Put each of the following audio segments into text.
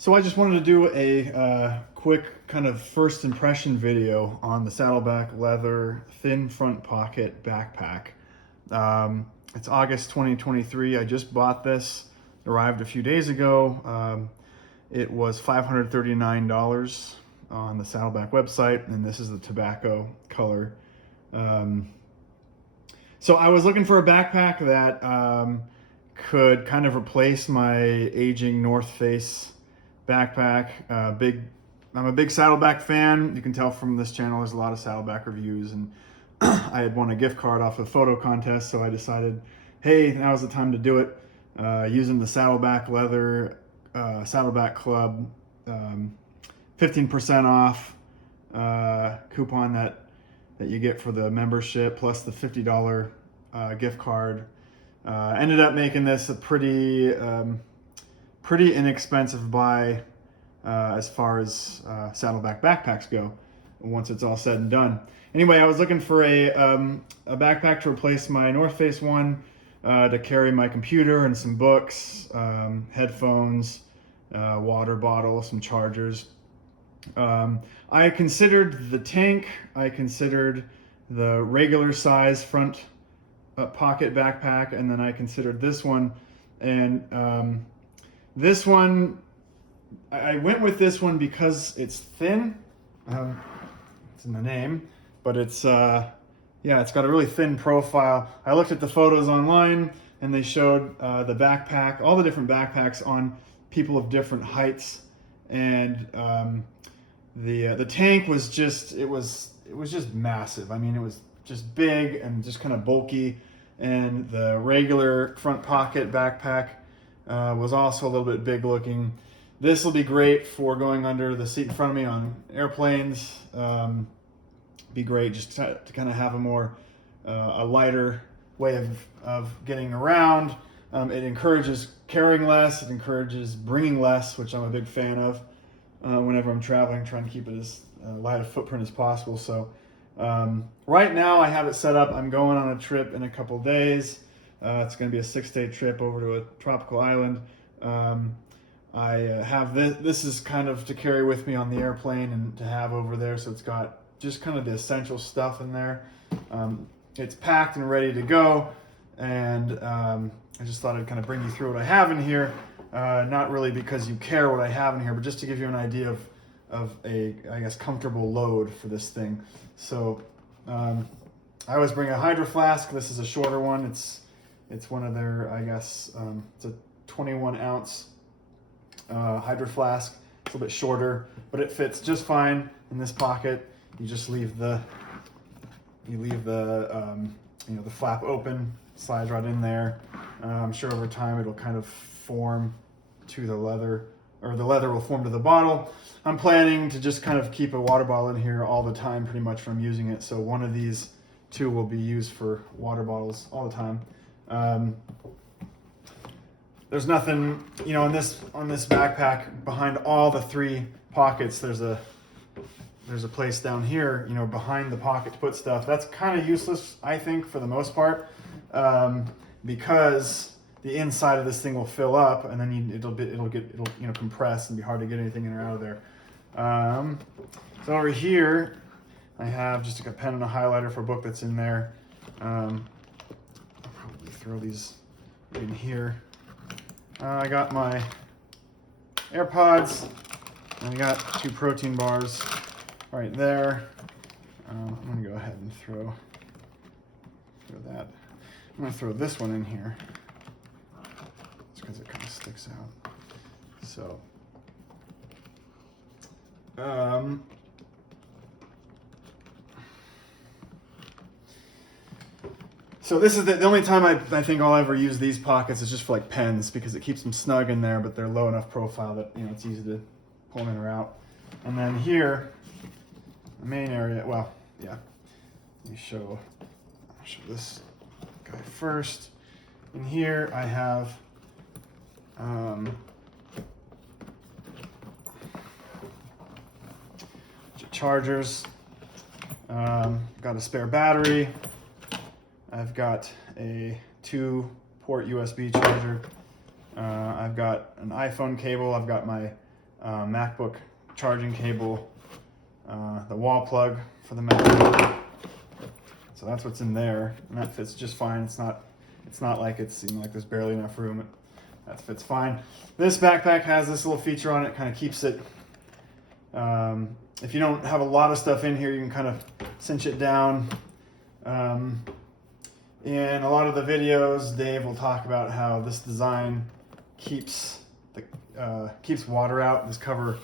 So I just wanted to do a quick kind of first impression video on the Saddleback leather thin front pocket backpack. It's August 2023. I just bought this, arrived a few days ago. It was $539 on the Saddleback website, and this is the tobacco color. So I was looking for a backpack that could kind of replace my aging North Face backpack. I'm a big Saddleback fan. You can tell from this channel there's a lot of Saddleback reviews, and I had won a gift card off a photo contest, so I decided, hey, now's the time to do it. Using the Saddleback leather Saddleback Club 15% off coupon that you get for the membership, plus the $50 gift card. Ended up making this a pretty inexpensive buy as far as Saddleback backpacks go, once it's all said and done. Anyway, I was looking for a backpack to replace my North Face one, to carry my computer and some books, headphones, water bottle, some chargers. I considered the tank, I considered the regular size front pocket backpack, and then I considered this one. And this one, I went with this one because it's thin. It's in the name, but it's yeah, it's got a really thin profile. I looked at the photos online, and they showed the backpack, all the different backpacks on people of different heights, and the tank was just it was just massive. I mean, it was just big and just kind of bulky, and the regular front pocket backpack was also a little bit big looking. This will be great for going under the seat in front of me on airplanes. Be great just to kind of have a more a lighter way of getting around. It encourages carrying less. It encourages bringing less, which I'm a big fan of whenever I'm traveling, trying to keep it as light a footprint as possible. So right now I have it set up. I'm going on a trip in a couple days. It's going to be a 6-day trip over to a tropical island. I have this is kind of to carry with me on the airplane and to have over there. So it's got just kind of the essential stuff in there. It's packed and ready to go. And I just thought I'd kind of bring you through what I have in here. Not really because you care what I have in here, but just to give you an idea of a, I guess, comfortable load for this thing. So I always bring a hydro flask. This is a shorter one. It's one of their, I guess, it's a 21 ounce hydro flask. It's a little bit shorter, but it fits just fine in this pocket. You just leave the the flap open, slides right in there. I'm sure over time it'll kind of form to the leather, or the leather will form to the bottle. I'm planning to just kind of keep a water bottle in here all the time, pretty much when I'm using it. So one of these two will be used for water bottles all the time. There's nothing, on this backpack, behind all the three pockets, there's a place down here, behind the pocket to put stuff. That's kind of useless, I think, for the most part, because the inside of this thing will fill up, and then it'll compress and be hard to get anything in or out of there. So over here, I have just a pen and a highlighter for a book that's in there. I'll probably throw these in here. I got my AirPods, and I got 2 protein bars right there. I'm gonna go ahead and throw that. I'm gonna throw this one in here, just because it kind of sticks out. So this is the only time I think I'll ever use these pockets is just for like pens, because it keeps them snug in there, but they're low enough profile that it's easy to pull in or out. And then here, the main area, well, yeah, I'll show this guy first. In here I have chargers, got a spare battery, I've got a 2-port USB charger, I've got an iPhone cable, I've got my MacBook charging cable, the wall plug for the MacBook. So that's what's in there, and that fits just fine. It's not like it's, you know, like there's barely enough room. That fits fine. This backpack has this little feature on it, kind of keeps it. If you don't have a lot of stuff in here, you can kind of cinch it down. In a lot of the videos, Dave will talk about how this design keeps water out. This cover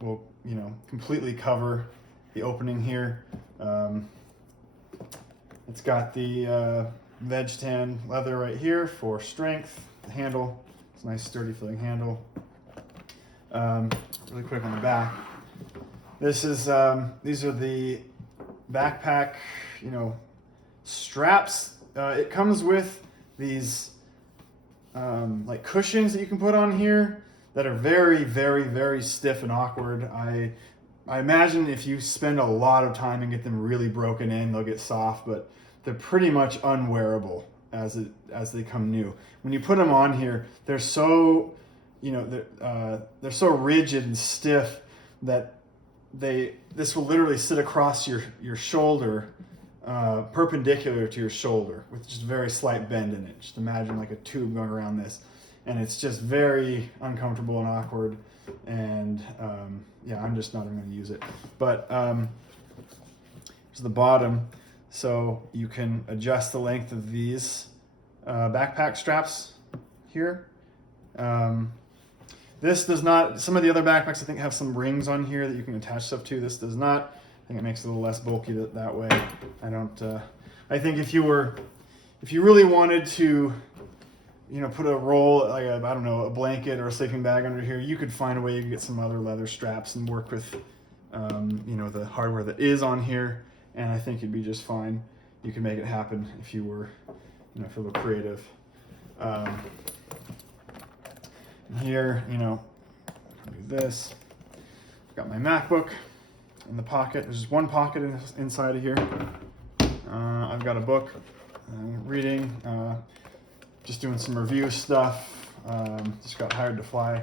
will, you know, completely cover the opening here. It's got the veg tan leather right here for strength. The handle, it's a nice sturdy feeling handle. Really quick on the back. This is these are the backpack, you know, straps. It comes with these like cushions that you can put on here that are very, very, very stiff and awkward. I imagine if you spend a lot of time and get them really broken in, they'll get soft, but they're pretty much unwearable as they come new. When you put them on here, they're so, you know, they're so rigid and stiff that this will literally sit across your shoulder, perpendicular to your shoulder, with just a very slight bend in it. Just imagine like a tube going around this, and it's just very uncomfortable and awkward. And yeah, I'm just not even going to use it. But here's the bottom, so you can adjust the length of these backpack straps here. This does not. Some of the other backpacks I think have some rings on here that you can attach stuff to. This does not. I think it makes it a little less bulky that way. I don't. I think if you really wanted to, you know, put a roll, like I don't know, a blanket or a sleeping bag under here, you could find a way to get some other leather straps and work with, you know, the hardware that is on here, and I think you'd be just fine. You can make it happen if you were, you know, if you were creative. Here, you know, do this. I've got my MacBook in the pocket. There's just one pocket inside of here. I've got a book reading, just doing some review stuff. Just got hired to fly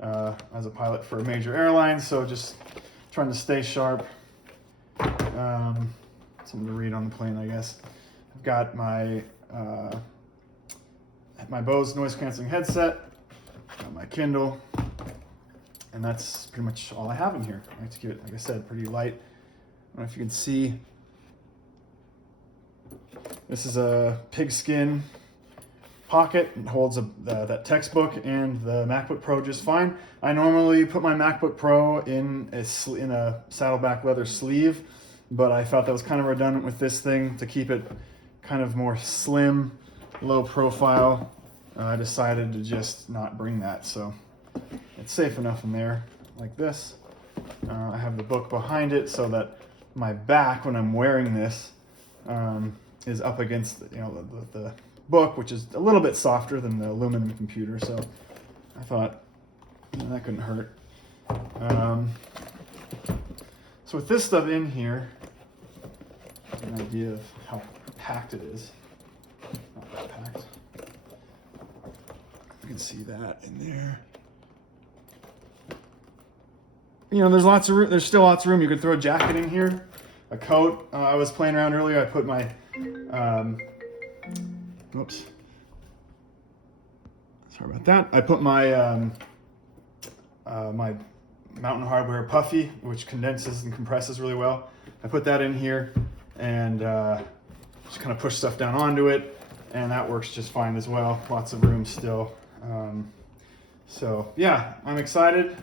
as a pilot for a major airline, so just trying to stay sharp. Something to read on the plane, I guess. I've got my Bose noise canceling headset. Got my Kindle, and that's pretty much all I have in here. I like to keep it, like I said, pretty light. I don't know if you can see. This is a pigskin pocket. It holds that textbook and the MacBook Pro just fine. I normally put my MacBook Pro in a Saddleback leather sleeve, but I thought that was kind of redundant with this thing to keep it kind of more slim, low profile. I decided to just not bring that, so it's safe enough in there like this. I have the book behind it so that my back, when I'm wearing this, is up against the book, which is a little bit softer than the aluminum computer, so I thought, you know, that couldn't hurt. So with this stuff in here, an idea of how packed it is. Not that packed. You can see that in there. You know, there's lots of room. There's still lots of room. You could throw a jacket in here, a coat. I was playing around earlier. I put my, oops. Sorry about that. I put my my Mountain Hardwear Puffy, which condenses and compresses really well. I put that in here and just kind of push stuff down onto it, and that works just fine as well. Lots of room still. So yeah, I'm excited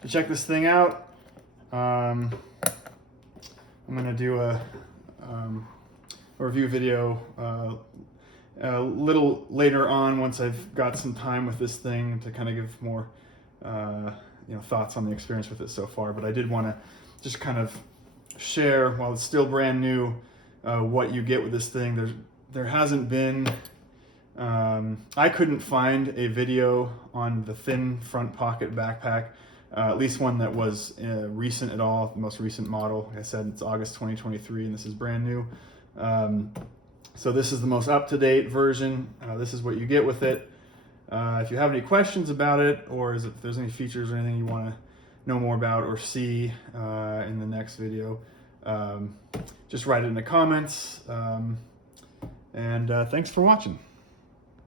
to check this thing out. I'm gonna do a review video a little later on once I've got some time with this thing to kind of give more thoughts on the experience with it so far. But I did want to just kind of share, while it's still brand new, what you get with this thing. There hasn't been I couldn't find a video on the thin front pocket backpack, at least one that was recent at all, the most recent model. Like I said, it's August 2023 and this is brand new. So this is the most up-to-date version. This is what you get with it. If you have any questions about it, or if there's any features or anything you want to know more about or see in the next video, just write it in the comments. And thanks for watching.